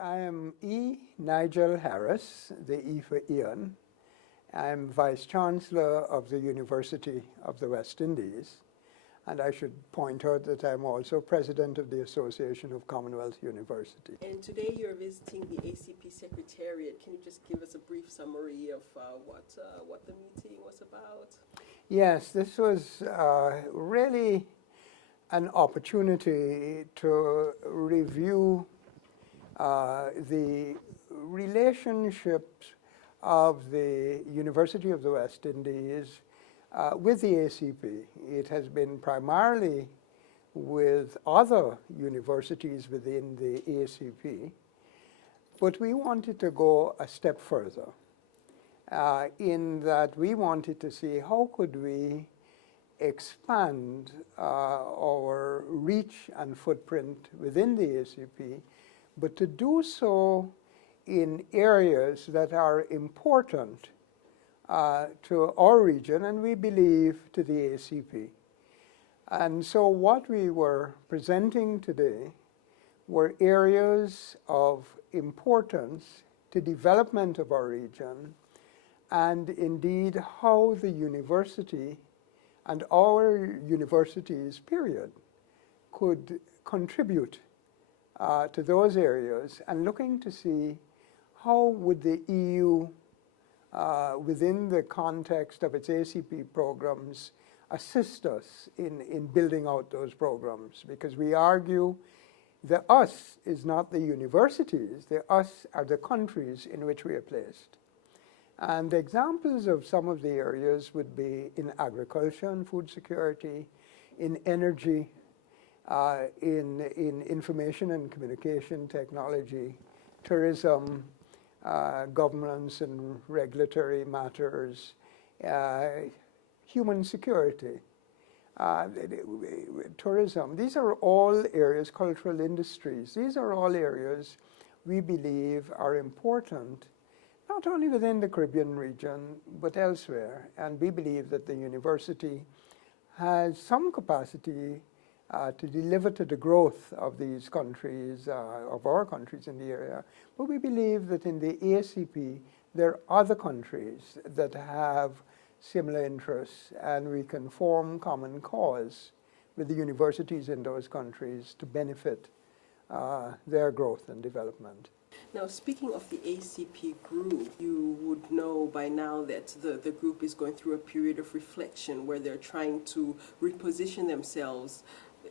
I am E. Nigel Harris, the E for Eon. I'm Vice Chancellor of the University of the West Indies. And I should point out that I'm also President of the Association of Commonwealth Universities. And today you're visiting the ACP Secretariat. Can you just give us a brief summary of what the meeting was about? Yes, this was really an opportunity to review the relationships of the University of the West Indies with the ACP. It has been primarily with other universities within the ACP, but we wanted to go a step further in that we wanted to see how could we expand our reach and footprint within the ACP, but to do so in areas that are important to our region, and we believe to the ACP. And so what we were presenting today were areas of importance to development of our region, and indeed how the university and our universities, period, could contribute to those areas, and looking to see how would the EU, within the context of its ACP programs, assist us in building out those programs. Because we argue the us is not the universities, the us are the countries in which we are placed. And examples of some of the areas would be in agriculture and food security, in energy, in information and communication technology, tourism, governance and regulatory matters, human security, tourism. These are all areas, cultural industries. These are all areas we believe are important, not only within the Caribbean region, but elsewhere. And we believe that the university has some capacity to deliver to the growth of these countries, of our countries in the area. But we believe that in the ACP, there are other countries that have similar interests, and we can form common cause with the universities in those countries to benefit their growth and development. Now, speaking of the ACP Group, you would know by now that the group is going through a period of reflection where they're trying to reposition themselves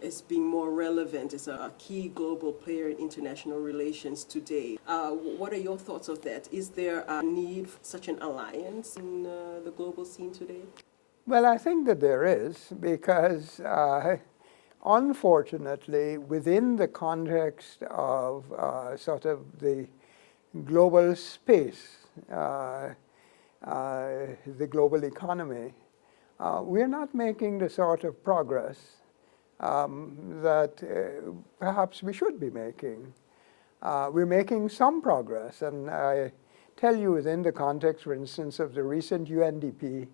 as being more relevant as a key global player in international relations today. What are your thoughts of that? Is there a need for such an alliance in the global scene today? Well, I think that there is, because unfortunately, within the context of sort of the global space, the global economy, we're not making the sort of progress that perhaps we should be making. We're making some progress, and I tell you within the context, for instance, of the recent UNDP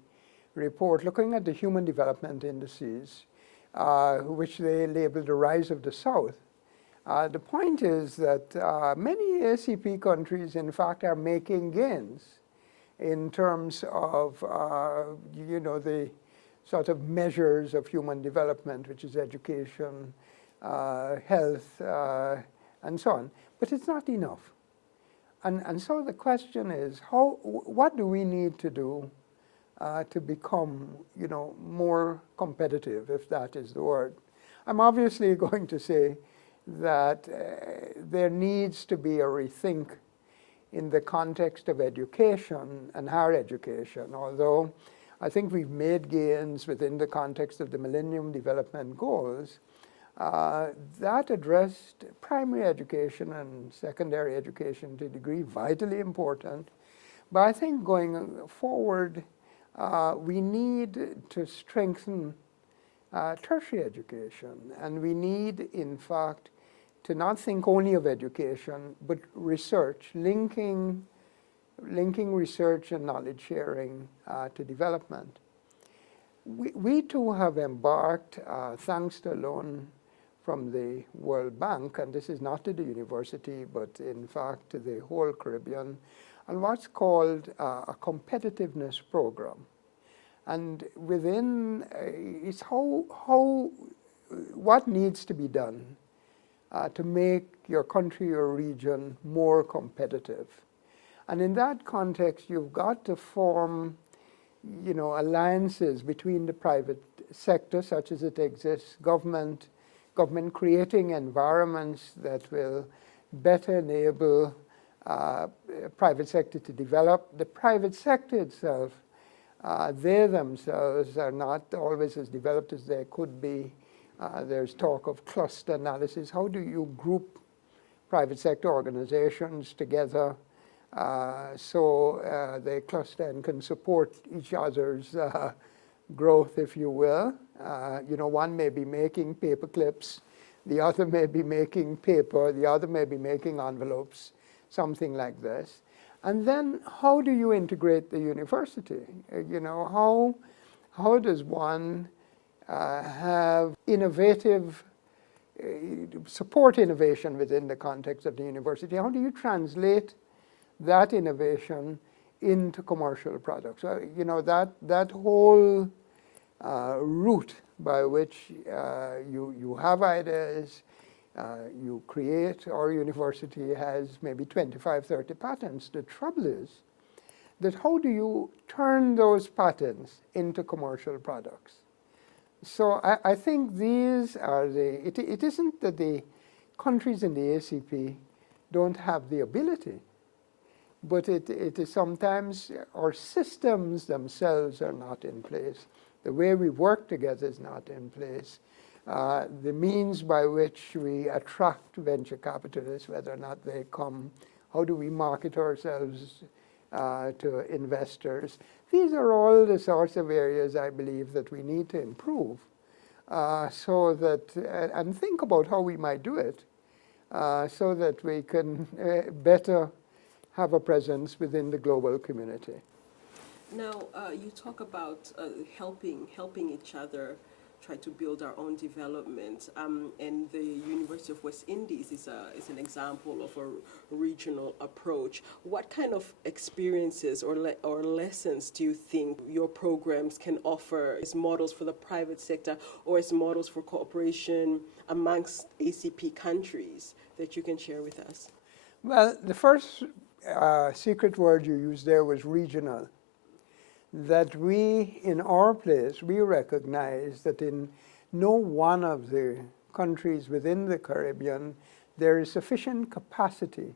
report looking at the human development indices, which they labeled the rise of the South. The point is that many ACP countries, in fact, are making gains in terms of, the sort of measures of human development, which is education, health, and so on. But it's not enough. And so the question is, what do we need to do to become, more competitive, if that is the word? I'm obviously going to say that there needs to be a rethink in the context of education and higher education, although I think we've made gains within the context of the Millennium Development Goals that addressed primary education and secondary education to a degree, vitally important. But I think going forward, we need to strengthen tertiary education, and we need, in fact, to not think only of education, but research, linking research and knowledge sharing to development. We too have embarked, thanks to a loan from the World Bank, and this is not to the university, but in fact to the whole Caribbean, on what's called a competitiveness program. And within, it's what needs to be done to make your country or region more competitive. And in that context, you've got to form, alliances between the private sector, such as it exists, government creating environments that will better enable private sector to develop. The private sector itself, they themselves are not always as developed as they could be. There's talk of cluster analysis. How do you group private sector organizations together so they cluster and can support each other's growth, if you will? One may be making paper clips, the other may be making paper, the other may be making envelopes, something like this. And then how do you integrate the university? How does one have innovative, support innovation within the context of the university? How do you translate that innovation into commercial products? So, that whole route by which you have ideas, you create. Our university has maybe 25, 30 patents. The trouble is that how do you turn those patents into commercial products? So I think these are it isn't that the countries in the ACP don't have the ability, but it is sometimes our systems themselves are not in place. The way we work together is not in place. The means by which we attract venture capitalists, whether or not they come, how do we market ourselves to investors? These are all the sorts of areas I believe that we need to improve so that, and think about how we might do it so that we can better have a presence within the global community. Now, you talk about helping each other try to build our own development, and the University of West Indies is an example of a regional approach. What kind of experiences or lessons do you think your programs can offer as models for the private sector or as models for cooperation amongst ACP countries that you can share with us? Well, the first secret word you used there was regional. That we, in our place, we recognize that in no one of the countries within the Caribbean, there is sufficient capacity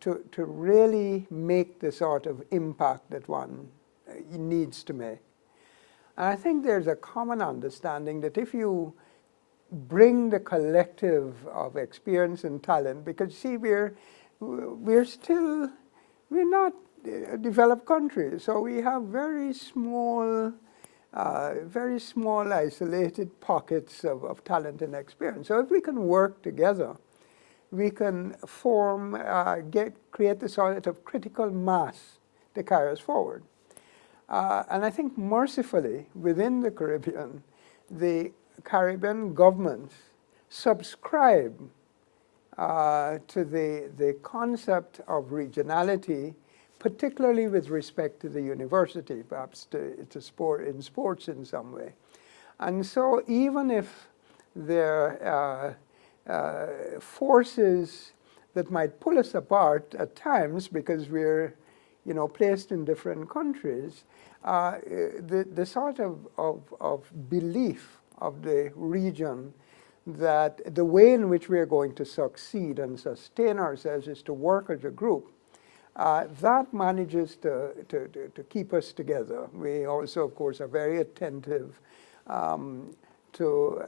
to really make the sort of impact that one needs to make. And I think there's a common understanding that if you bring the collective of experience and talent, because see, we're not a developed countries, so we have very small isolated pockets of talent and experience. So if we can work together, we can create the sort of critical mass to carry us forward. And I think mercifully, within the Caribbean governments subscribe to the concept of regionality, particularly with respect to the university, perhaps in sports in some way. And so even if there are forces that might pull us apart at times because we're placed in different countries, the sort of belief of the region that the way in which we are going to succeed and sustain ourselves is to work as a group, that manages to keep us together. We also, of course, are very attentive to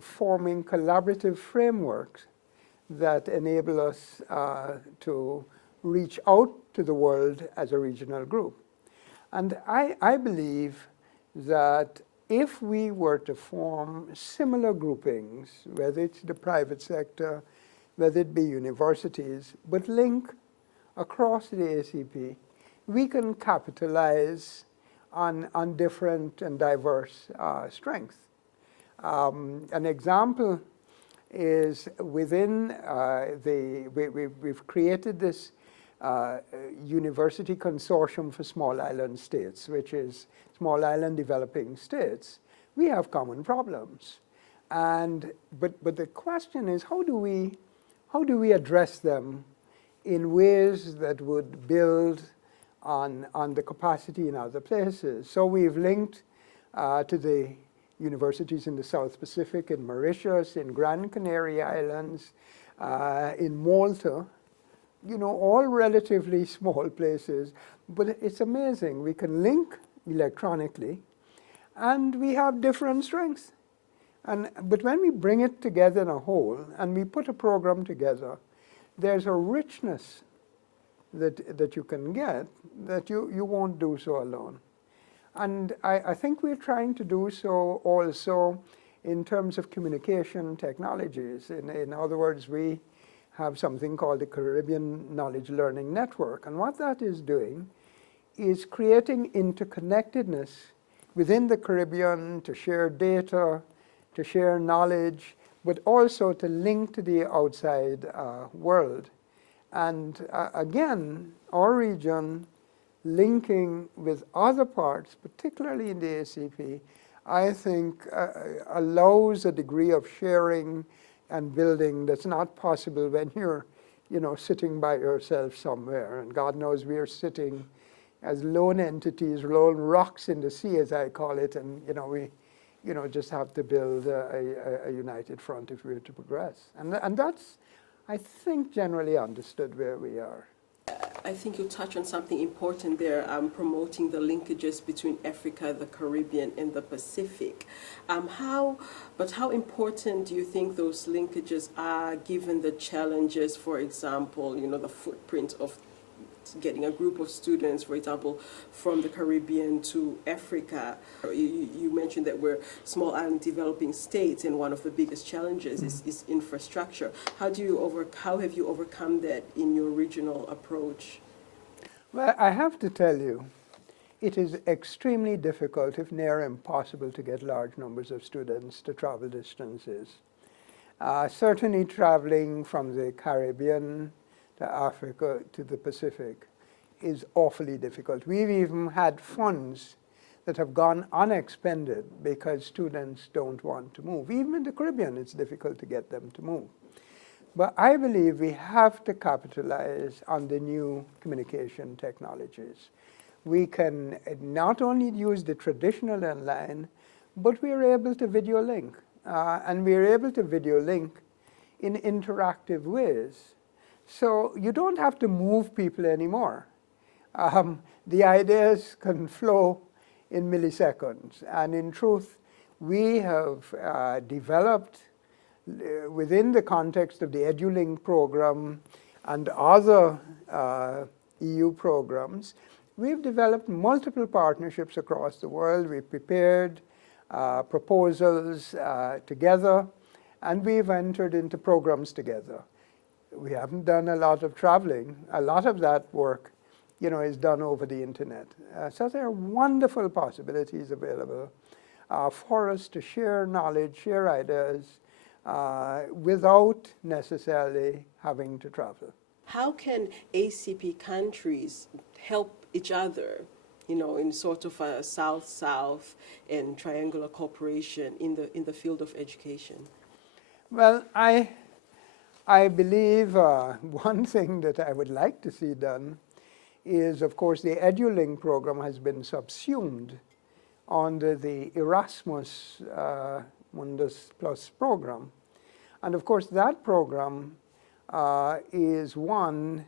forming collaborative frameworks that enable us to reach out to the world as a regional group. And I believe that if we were to form similar groupings, whether it's the private sector, whether it be universities, but link across the ACP, we can capitalize on different and diverse strengths. An example is within we've created this University Consortium for Small Island States, which is small island developing states. We have common problems. But the question is, how do we address them in ways that would build on the capacity in other places? So we've linked to the universities in the South Pacific, in Mauritius, in Gran Canary Islands, in Malta, you know, all relatively small places. But it's amazing. We can link electronically, and we have different strengths. But when we bring it together in a whole, and we put a program together, there's a richness that you can get that you won't do so alone. And I think we're trying to do so also in terms of communication technologies. In other words, we have something called the Caribbean Knowledge Learning Network. And what that is doing is creating interconnectedness within the Caribbean to share data, to share knowledge, but also to link to the outside world. And again, our region linking with other parts, particularly in the ACP, I think allows a degree of sharing and building that's not possible when you're, you know, sitting by yourself somewhere. And God knows we're sitting as lone entities, lone rocks in the sea, as I call it, and we just have to build a united front if we're to progress. And that's, I think, generally understood where we are. I think you touch on something important there, promoting the linkages between Africa, the Caribbean, and the Pacific. How important do you think those linkages are, given the challenges, for example, the footprint of getting a group of students, for example, from the Caribbean to Africa? You mentioned that we're small island developing states, and one of the biggest challenges is infrastructure. How have you overcome that in your regional approach? Well, I have to tell you, it is extremely difficult, if near impossible, to get large numbers of students to travel distances. Certainly traveling from the Caribbean to Africa to the Pacific is awfully difficult. We've even had funds that have gone unexpended because students don't want to move. Even in the Caribbean, it's difficult to get them to move. But I believe we have to capitalize on the new communication technologies. We can not only use the traditional online, but we are able to video link. And we are able to video link in interactive ways. So you don't have to move people anymore. The ideas can flow in milliseconds. And in truth, we have developed, within the context of the EduLink program and other EU programs, we've developed multiple partnerships across the world. We've prepared proposals together, and we've entered into programs together. We haven't done a lot of traveling. A lot of that work, is done over the internet. So there are wonderful possibilities available for us to share knowledge, share ideas, without necessarily having to travel. How can ACP countries help each other, in sort of a South-South and triangular cooperation in the field of education? Well, I believe one thing that I would like to see done is, of course, the EduLink program has been subsumed under the Erasmus Mundus Plus program. And of course, that program is one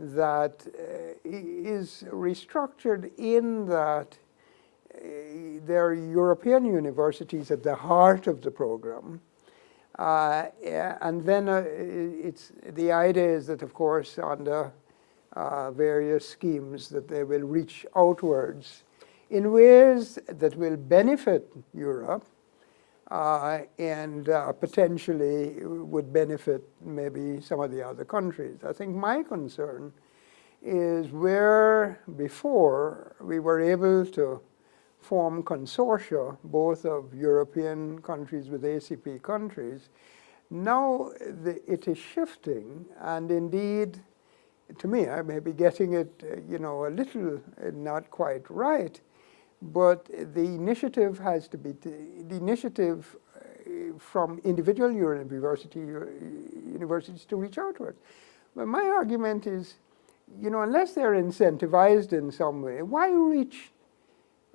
that is restructured in that there are European universities at the heart of the program. And then the idea is that, of course, under various schemes, that they will reach outwards in ways that will benefit Europe and potentially would benefit maybe some of the other countries. I think my concern is where before we were able to form consortia, both of European countries with ACP countries. Now it is shifting, and indeed, to me, I may be getting it, a little not quite right, but the initiative has to be the initiative from individual universities to reach outward. But my argument is, unless they're incentivized in some way, why reach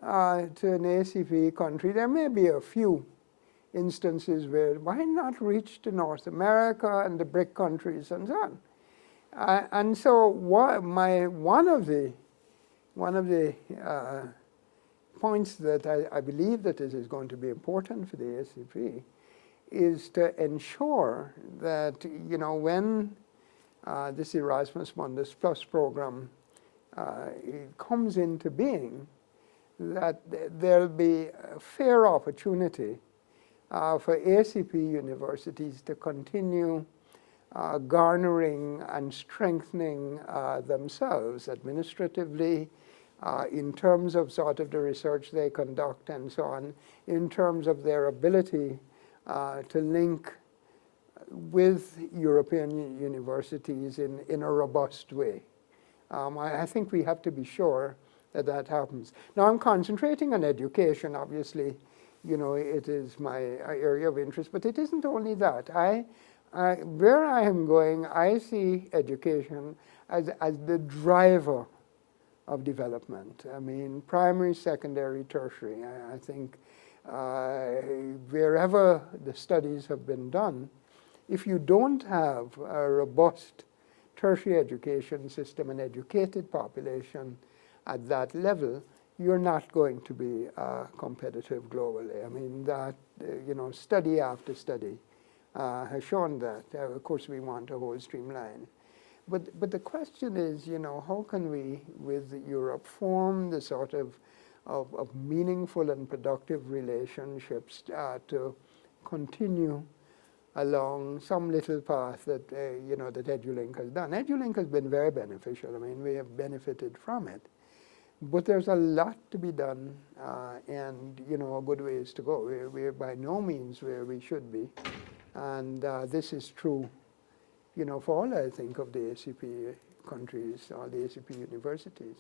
to an ACP country? There may be a few instances where, why not reach to North America and the BRIC countries and so on? And so one of the points that I believe that it is going to be important for the ACP is to ensure that, when this Erasmus Mundus Plus program comes into being, that there'll be a fair opportunity for ACP universities to continue garnering and strengthening themselves administratively, in terms of sort of the research they conduct and so on, in terms of their ability to link with European universities in a robust way. I think we have to be sure that that happens. Now, I'm concentrating on education. Obviously, it is my area of interest, but it isn't only that. Where I am going, I see education as the driver of development. I mean, primary, secondary, tertiary. I think wherever the studies have been done, if you don't have a robust tertiary education system, an educated population at that level, you're not going to be competitive globally. I mean, that, study after study has shown that. Of course, we want a whole streamline. But the question is, how can we, with Europe, form the sort of meaningful and productive relationships to continue along some little path that, that EduLink has done. EduLink has been very beneficial. I mean, we have benefited from it. But there's a lot to be done, and, a good ways to go. We're by no means where we should be. And this is true, for all, I think, of the ACP countries or the ACP universities.